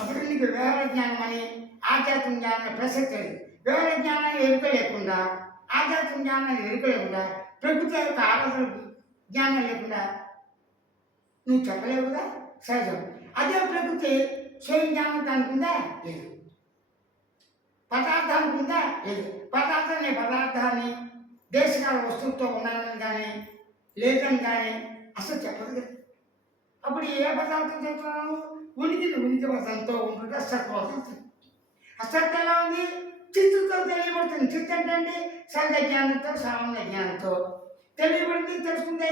అప్పుడు నీకు వ్యవహార జ్ఞానం అని ఆధ్యాత్మిక జ్ఞానం ప్రసక్తి లేదు వ్యవహార ఎరుక లేకుండా ఆధ్యాత్మిక జ్ఞానాన్ని ఎరుక లేకుండా ప్రకృతి యొక్క ఆలోచన జ్ఞానం లేకుండా నువ్వు చెప్పలేవు కదా? సహజం. అదే ప్రకృతి స్వయం జ్ఞానం అనుకుందా లేదు. పదార్థం అనుకుందా లేదు. పదార్థాన్ని పదార్థాన్ని దేశకాల వస్తువుతో ఉన్నానని కానీ లేదని కానీ అసలు చెప్పదు కదా. అప్పుడు ఏ పదార్థం చెప్తున్నావు ఉనికిని ఉనికి వసంతో ఉంటుంటే అసత్వసం అసత్ ఎలా ఉంది చిత్తుతో తెలియబడుతుంది చిత్ అంటే అండి సర్గ జ్ఞానంతో సామాన్య జ్ఞానంతో తెలియబడింది తెలుసుకుంది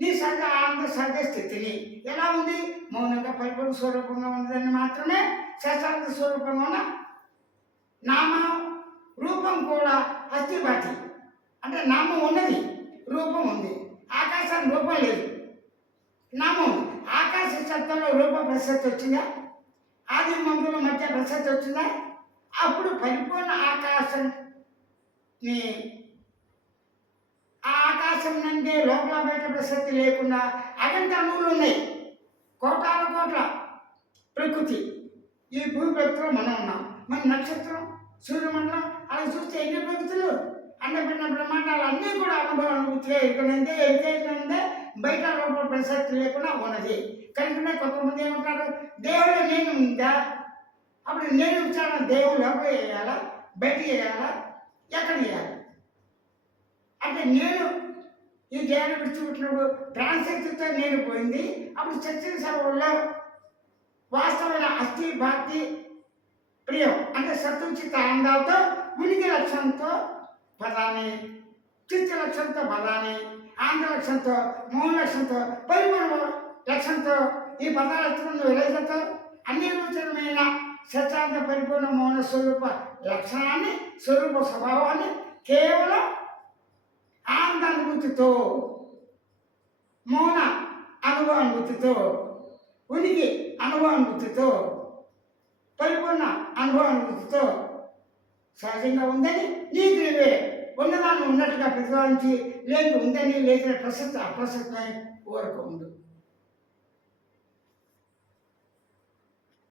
నీ సర్గ ఆనంద సర్గ స్థితిని ఎలా ఉంది మౌనంగా పరిపూర్ణ స్వరూపంగా ఉందని మాత్రమే శశాంత స్వరూపంగా ఉన్న నామ రూపం కూడా అస్థిపాటి అంటే నామం ఉన్నది రూపం ఉంది ఆకాశం రూపం లేదు ఆకాశ రూప ప్రసక్తి వచ్చిందా? ఆది మందుల మధ్య ప్రసక్తి వచ్చిందా? అప్పుడు పరిపూర్ణ ఆకాశం నీ ఆ ఆకాశం నుండి లోపల బయట ప్రసక్తి లేకుండా అనంత అణువులు ఉన్నాయి. కోటాల కోట్ల ప్రకృతి. ఈ భూమి ప్రకృతిలో మనం ఉన్నాం. మన నక్షత్రం సూర్యమండలం అలా చూస్తే ఎన్ని ప్రకృతులు? అండపిన్న బ్రహ్మాండాలు అన్నీ కూడా అనుభవం అనుభూతిగా ఎక్కడంటే ఎంత బయట లోపల ప్రసక్తి లేకుండా ఉన్నది. కనుకనే కొంతమంది ఏమంటారు దేవుడు నేను ఉందా? అప్పుడు నేను ఉచ్చారణ దేవుడు లోపల వేయాలా బయట వేయాలా ఎక్కడ వేయాలి అంటే నేను ఈ దేహాన్ని విడిచిపెట్టినప్పుడు ప్రాణశక్తితో నేను పోయింది. అప్పుడు చర్చిన సభలో వాస్తవమైన అస్థి భక్తి ప్రియం అంటే సత్తుచిత ఆనందాలతో ఉనికి లక్ష్యంతో పదాన్ని చిత్త లక్ష్యంతో పదాన్ని ఆంధ్ర లక్ష్యంతో మౌన లక్ష్యంతో పరిపూర్ణ లక్ష్యంతో ఈ పదాలతో విలేజతో అన్ని రుచులమైన సత్యాంత పరిపూర్ణ మౌన స్వరూప లక్షణాన్ని స్వరూప స్వభావాన్ని కేవలం ఆనందానుభూతితో మౌన అనుభవానుభూతితో ఉనికి అనుభవానుభూతితో పరిపూర్ణ అనుభవానుభూతితో సహజంగా ఉందని నీకు నీవే ఉన్నదాన్ని ఉన్నట్టుగా ప్రతిపాదించి లేదు ఉందని లేచిన ప్రసక్తి అప్రసక్తమై ఊరకు ఉండు.